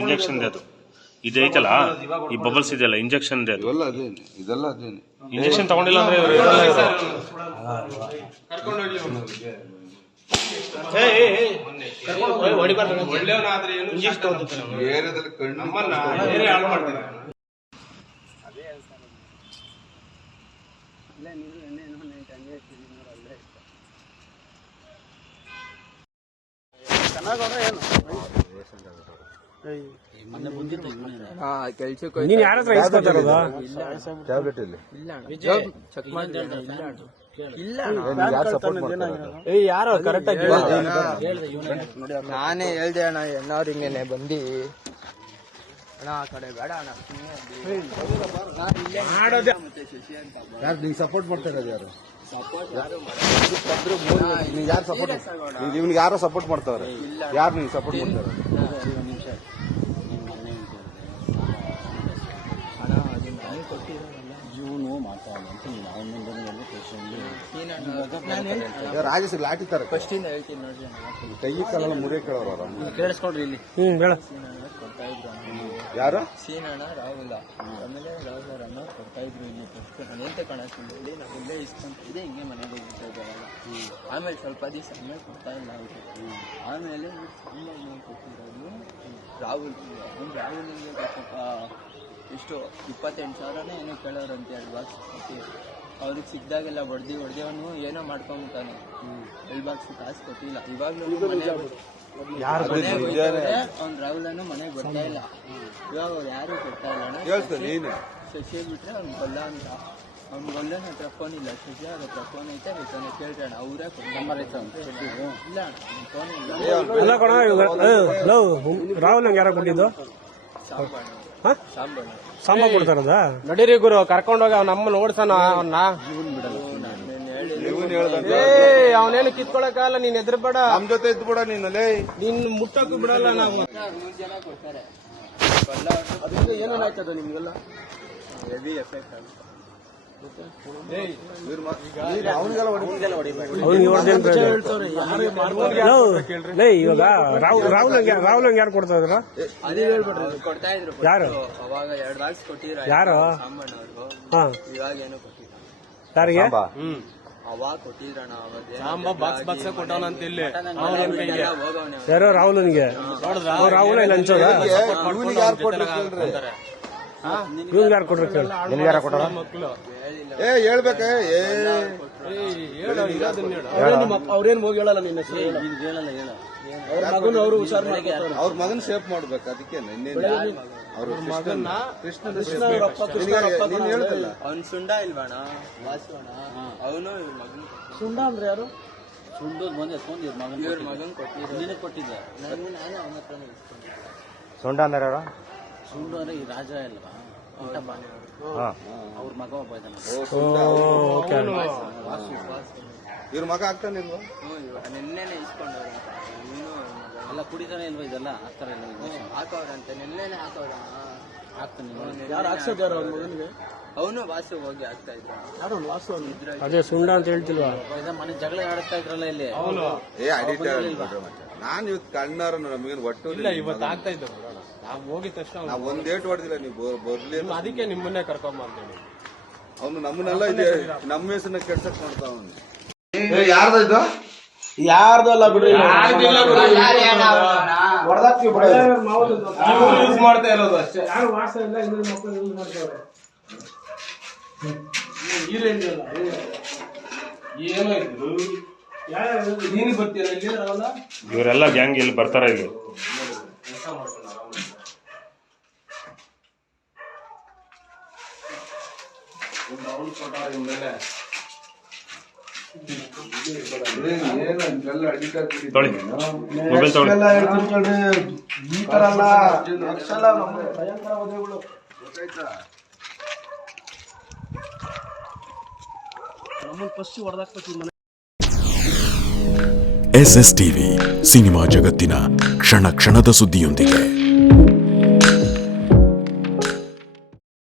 Injection ಅದು ಇದೈತಲ್ಲ, ಈ bubbles ಇದೆಯಲ್ಲ ಇಂಜೆಕ್ಷನ್ ಇದೆ. ಇಂಜೆಕ್ಷನ್ ತಗೊಂಡಿಲ್ಲ ಅಂದ್ರೆ ನೀನ್ ಯಾರ ಹತ್ರ ಇಸ್ಕೊತಾರದ ಟ್ಯಾಬ್ಲೆಟ್ ಇಲ್ಲಿ ಯಾರೋ ಕರೆಕ್ಟ್ ಆಗಿ ನಾನೇ ಹೇಳ್ದೆ ಅಣ್ಣ ಎಣ್ಣವ್ರು ಹಿಂಗೇನೆ ಬಂದು ಅಣ್ಣ ಆ ಕಡೆ ಬೇಡ ಅಣ್ಣ ಯಾರು ನಿಂಗೆ ಸಪೋರ್ಟ್ ಮಾಡ್ತಾ ಇರೋದು? ಯಾರು ಯಾರು ಸಪೋರ್ಟ್ ಇವ್ನಿಗೆ ಯಾರೋ ಸಪೋರ್ಟ್ ಮಾಡ್ತಾವ್ರೆ? ಯಾರು ನಿಂಗೆ ಸಪೋರ್ಟ್ ಮಾಡ್ತಾರೆ? ರಾಜೇಶ್ ಲಾಟಿ ತರ ಫಸ್ಟ್ ಇಂದ ಹೇಳ್ತೀನಿ ನೋಡಿ, ಕೈ ಕಾಲೆಲ್ಲ ಮುರಿಯ ಕೇಳೋರು ಕೇಳಿಸ್ಕೊಡ್ರಿ ಇಲ್ಲಿ. ಯಾರು ಸೀನಣ್ಣ ರಾಹುಲ್ ಆಮೇಲೆ ರಾಹುಲ್ ಅಣ್ಣ ಕೊಡ್ತಾ ಇದ್ರು ಇಲ್ಲಿ. ಫಸ್ಟ್ ನಾನು ಎಂತ ಕಾಣಿಸ್ತಿದ್ದೆ, ನಾವು ಇಲ್ಲೇ ಇಸ್ಕೊಂತಿದ್ದೆ, ಹಿಂಗೆ ಮನೆಗೆ ಹೋಗ್ತಾ ಇದ್ದಾರಲ್ಲ. ಆಮೇಲೆ ಸ್ವಲ್ಪ ದಿವಸ ಆಮೇಲೆ ಕೊಡ್ತಾ ಇಲ್ಲ ಅವರು. ಆಮೇಲೆ ಕೊಟ್ಟಿರೋದು ರಾಹುಲ್ ರಾಹುಲ್ಗೆ ಎಷ್ಟು 28,000 ಏನೋ ಕೇಳೋರಂತೆ ಅಡ್ವಾನ್ಸ್ ಕೊಟ್ಟು. ಅವ್ರಿಗೆ ಸಿಕ್ಕಿದಾಗೆಲ್ಲ ಹೊಡೆದು ಅವನು ಏನೋ ಮಾಡ್ಕೊಂಬಿಟ್ಟಾನೆ. 2 ಬಾಕ್ಸ್ ಕಾಸು ಕೊಟ್ಟಿಲ್ಲ. ಇವಾಗಲೂ ಅವ್ನು ರಾಹುಲನ್ನು ಮನೆಗೆ ಬರ್ತಾ ಇಲ್ಲ. ಇವಾಗ ಅವ್ರು ಯಾರು ಕೊಡ್ತಾ ಇಲ್ಲ. ಶಶಿ ಬಿಟ್ರೆ ಅವ್ನು ಗೊಲ್ಲ ಅಂತ. ಅವ್ನು ಗೊಲ್ಲನ ಹತ್ರ ಫೋನ್ ಇಲ್ಲ, ಶಶಿ ಅವ್ರ ಹತ್ರ ಫೋನ್ ಐತೆ, ಬೇಕಾದ್ರೆ ಕೇಳ್ತಾಣ. ಅವರೇ ನಂಬರ್ ಐತೆ ಇಲ್ಲ ಫೋನ್ ಇಲ್ಲ. ರಾಹುಲ್ ಯಾರ ಕೊಟ್ಟಿದ್ದು? ಸಾಂಬಣ್ಣ ಸಾಂಬ ಕೊಡ್ತಾರದ? ನಡೀರಿ ಗುರು, ಕರ್ಕೊಂಡೋಗಿ ಅವ್ನ ಅಮ್ಮನ ಓಡ್ಸೋಣ ಅವನ್ನ. ಅವನೇನು ಕಿತ್ಕೊಳಕಾಗಲ್ಲ, ನೀನ್ ಎದುರು ಬೇಡ, ನಮ್ ಜೊತೆ ಇದ್ದು ಬಿಡ. ನೀನ್ ಮುಟ್ಟಕ್ಕೂ ಬಿಡಲ್ಲ ನಾವು. 3 ಜನ ಕೊಡ್ತಾರೆ. ಅದರಿಂದ ಏನೇನಾಯ್ತದ ನಿಮ್ಗೆಲ್ಲ? ಹೆವಿ ಎಫೆಕ್ಟ್ ಆಗುತ್ತೆ. ಇವಾಗ ರಾಹುಲ್ ಯಾರು ಕೊಡ್ತಾ ಇದ್ರ? ಕೊಡ್ತಾ ಇದ್ರು. ಯಾರು? ಅವಾಗ 2 ಬಾಕ್ಸ್ ಕೊಟ್ಟಿದ್ರು. ಯಾರು? ಸಾಂಬಣ್ಣವ್ರು. ಇವಾಗ ಏನು ಕೊಟ್ಟಿಲ್ಲ. ಯಾರಿಗೆ? ಅವಾಗ ಕೊಟ್ಟಿದ್ರಣ್ಣ. ಬಾಕ್ಸ್ ಕೊಟ್ಟವನಂತ ಇಲ್ಲಿ ಹೋಗವನೆ. ಯಾರೋ ರಾಹುಲ್ನಿಗೆ? ರಾಹುಲ್ ಏನು ಹಂಚೋದ? ಯಾರು ಕೊಟ್ರು ಕೇಳ್ರಿ? ಇವ್ನಿಗೆ ಯಾರು ಕೊಟ್ರು ಕೇಳಿ? ನಿಮ್ಗೆ ಯಾರ ಕೊಟ್ಟಾರ? ಹೇಳ್ಬೇಕ? ಅವ್ರೇನ್ ಹೋಗಿ ಹೇಳಲ್ಲ ನಿನ್ನ ಅವ್ರ ಮಗನ ಅವರು ಹುಷಾರ್ ಅವ್ರ ಮಗನ್ ಸೇಫ್ ಮಾಡ್ಬೇಕು. ಅದಕ್ಕೆ ಅವ್ರ ಮಗನ್ನ ಹೇಳ್ತಿಲ್ಲ. ಅವ್ನ್ ಸುಂಡ ಇಲ್ವಣ? ವಾಸುವಣ ಅವನು ಮಗನ್. ಸುಂಡ ಅಂದ್ರೆ ಯಾರು? ಇವ್ರ ಮಗನ್ ಕೊಟ್ಟಿದ್ದ. ನಾನೇ ಅವನ ಹತ್ರ ಸೊಂಡ ಅಂದ್ರೆ ಯಾರು? ಸುಂಡು ಅಂದ್ರೆ ಈ ರಾಜ ಅಲ್ವಾ, ಅವ್ರ ಮಗ ಒಬ್ಬ ಇದ್ದಾನೆ. ಇವ್ರ ಮಗ ಆಗ್ತಾನಿಲ್ವಾ? ನಿನ್ನೆನೆ ಇಸ್ಕೊಂಡವ್ರ. ಎಲ್ಲ ಕುಡಿತಾನೆ ಇಲ್ವಾ? ಇದೆಲ್ಲ ಹಾಕ್ತಾರ ಹಾಕವ್ರಂತೆ. ನಿನ್ನೆನೆ ಹಾಕವ್ರ. ಯಾರು ಹಾಕ್ಸೋದು? ಯಾರು ಅವ್ರ ಮಗನಿಗೆ? ಅವನು ವಾಸು ಹೋಗಿ ಆಗ್ತಾ ಇದ್ರ. ಯಾರು ವಾಸು? ಅದೇ ಸುಂಡ ಅಂತ ಹೇಳ್ತಿಲ್ವಾ? ಮನೆ ಜಗಳ ಆಡ್ತಾ ಇದ್ರಲ್ಲ ಇಲ್ಲಿ. ನಾನು ಇವತ್ತು ಕಣ್ಣಾರ ನಮಗೇನು ಒಟ್ಟು ಇಲ್ಲ, ಇವತ್ತು ಆಗ್ತಾ ಇದ್ದ. ನಾವು ಹೋಗಿದ ತಕ್ಷಣ ನಾವು ಒಂದ್ ಡೇಟ್ ಹೊಡೆದಿಲ್ಲ. ನೀವು ಬರ್ಲಿ, ಅದಕ್ಕೆ ನಿಮ್ಮನ್ನೇ ಕರ್ಕೊಂಬ ಅಂತೇಳಿ. ಅವನು ನಮ್ಮನ್ನೆಲ್ಲ ಇದೆ ನಮ್ಮ ಹೆಸರನ್ನ ಕೆಡ್ಸಕ್ ಮಾಡ್ತಾ ಅವನು. ಯಾರ್ದ ಇದು? ಯಾರ್ದು ಅಲ್ಲ ಬಿಡ್ರಿ, ಯೂಸ್ ಮಾಡ್ತಾ ಇರೋದು ಅಷ್ಟೇ. ಯಾರು ವಾಟ್ಸಪ್ ಇಲ್ಲ, ಇನ್ನೊಂದು ಮಕ್ಕಳು ಯೂಸ್ ಮಾಡ್ತಾರೆ. ಏನಾಯ್ತು? ನೀನು ಬರ್ತೀರ ಇಲ್ಲಿ? ಇವರೆಲ್ಲ ಗ್ಯಾಂಗ್ ಇಲ್ಲಿ ಬರ್ತಾರ ಇಲ್ಲಿ. ತೊಳಿ ಮೊಬೈಲ್ ತೊಳಿ. ಈ ತರ ಅಲ್ಲ, ಭಯಂಕರ ವಧೆಗಳು. ನಮ್ಮನ್ನು ಫಸ್ಟ್ ಹೊಡೆದಾಕ್ಬೇಕು. SS ಟಿವಿ, ಸಿನಿಮಾ ಜಗತ್ತಿನ ಕ್ಷಣ ಕ್ಷಣದ ಸುದ್ದಿಯೊಂದಿಗೆ.